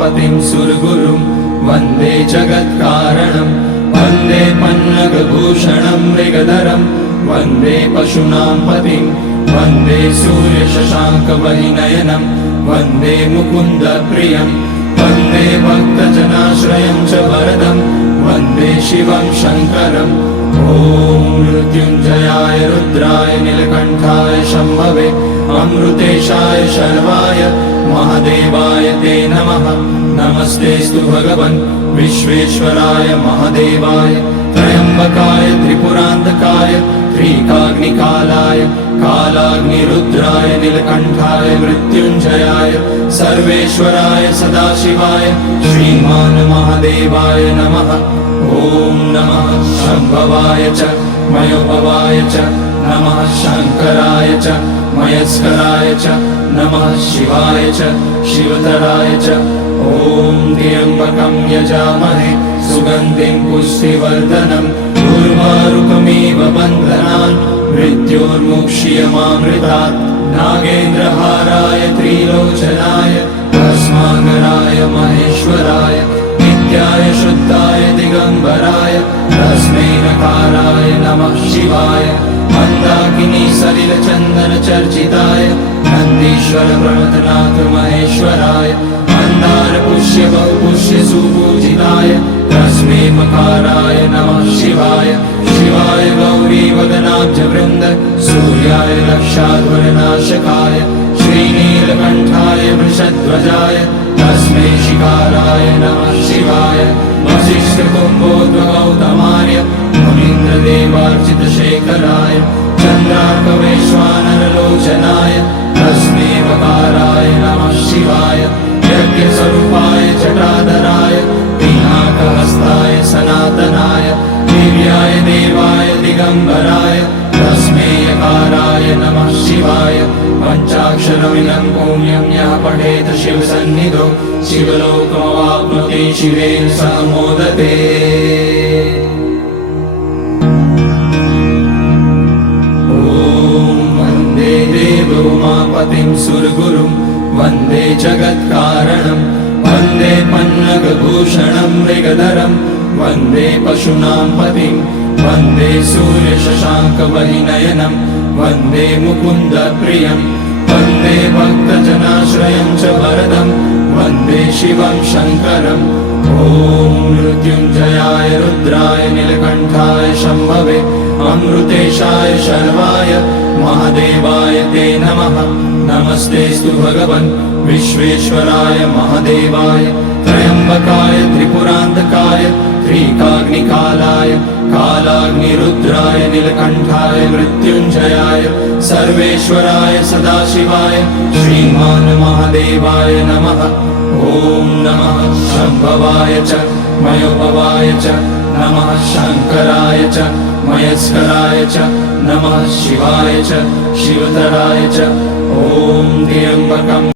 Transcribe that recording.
उमापतिं सुरगुरुं वन्दे जगत्कारणं वन्दे पन्नगभूषणं मृगधरं वन्दे पशूनां पतिं वन्दे सूर्यशशाङ्कवहिनयनं वन्दे मुकुन्दप्रियं वन्दे भक्तजनाश्रयं च वरदं वन्दे शिवं शङ्करम् ॐ मृत्युञ्जयाय रुद्राय नीलकण्ठाय शम्भवे अमृतेशाय शर्वाय महादेवाय ते नमः। नमस्तेस्तु भगवन् विश्वेश्वराय महादेवाय त्र्यम्बकाय त्रिपुरान्तकाय त्रिकाग्निकालाय कालाग्निरुद्राय नीलकण्ठाय मृत्युञ्जयाय सर्वेश्वराय सदाशिवाय श्रीमान् महादेवाय नमः। ॐ नमः शम्भवाय च मयोभवाय च नमः शङ्कराय च मयस्कराय च नमः शिवाय च शिवतराय च ॐ त्र्यम्बकं यजामहे सुगन्धिं पुष्टिवर्धनम् उर्वारुकमिव बन्धनान् मृत्योर्मुक्ष्यमामृतात् नागेन्द्रहाराय त्रिलोचनाय भस्माकराय महेश्वराय नित्याय शुद्धाय दिगम्बराय तस्मै नकाराय नमः शिवाय मन्दाकिनी सलिलचन्दन चर्चिताय नन्दीश्वर प्रणतनाथ महेश्वराय मन्दार पुष्य बहुपुष्य सुपूजिताय तस्मै मकाराय नमः शिवाय शिवाय गौरी वदनाब्ज वृन्द सूर्याय लक्षाध्वरनाशकाय श्रीनीलकण्ठाय वृषध्वजाय तस्मै शिकाराय नमः शिवाय वसिष्ठकुम्भोद्भवगौतमार्य मुनीन्द्रदेवार्चितशेखराय चन्द्रार्कवैश्वानरलोचनाय तस्मै वकाराय नमः शिवाय यज्ञस्वरूपाय जटाधराय पिनाकहस्ताय सनातनाय दिव्याय देवाय दिगम्बराय तस्मै यकाराय नमः शिवाय पञ्चाक्षरमिदं पुण्यं यः पठेत शिवसन्निधौ शिवलोकमवाप्नोति शिवेन सह मोदते। ॐ वन्दे देवोमापतिं सुरगुरुं वन्दे जगत्कारणं वन्दे पन्नगभूषणं मृगधरं वन्दे पशूनां पतिं वन्दे सूर्यशशाङ्कवहिनयनं वन्दे मुकुन्दप्रियं वन्दे भक्तजनाश्रयं च वरदं वन्दे शिवं शङ्करम् ॐ मृत्युञ्जयाय रुद्राय नीलकण्ठाय शम्भवे अमृतेशाय शर्वाय महादेवाय ते नमः। नमस्तेस्तु भगवन् विश्वेश्वराय महादेवाय त्र्यम्बकाय त्रिपुरान्तकाय त्रिकाग्निकालाय कालाग्निरुद्राय नीलकण्ठाय मृत्युञ्जयाय सर्वेश्वराय सदाशिवाय श्रीमान् महादेवाय नमः। ॐ नमः शम्भवाय च मयोभवाय च नमः शङ्कराय च मयस्कराय च नमः शिवाय च शिवतराय च ॐ त्र्यम्बकम्